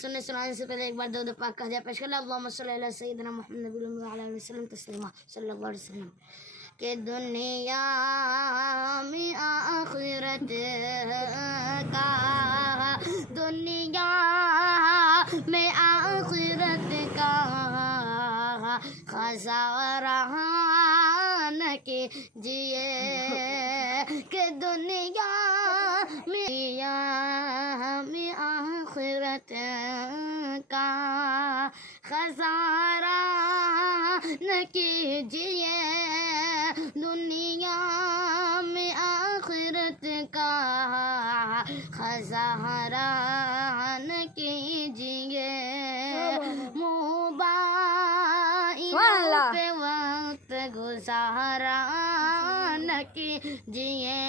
سنانے سے پہلے ایک بار درود پاک کا پیش کر لیں. اللہم صلی علی سیدنا محمد نبی الامی وعلی آلہ وسلم تسلیما صلی اللہ علیہ وسلم. کہ دنیا میں آخرت کا، دنیا میں آخرت کا خسارہ نہ کیجیے. کہ دنیا میں آخرت کا خسارہ نہ کیجیے. دنیا میں آخرت کا خسارہ نہ کیجیے. موبائل پہ وقت گزارا نہ کیجیے.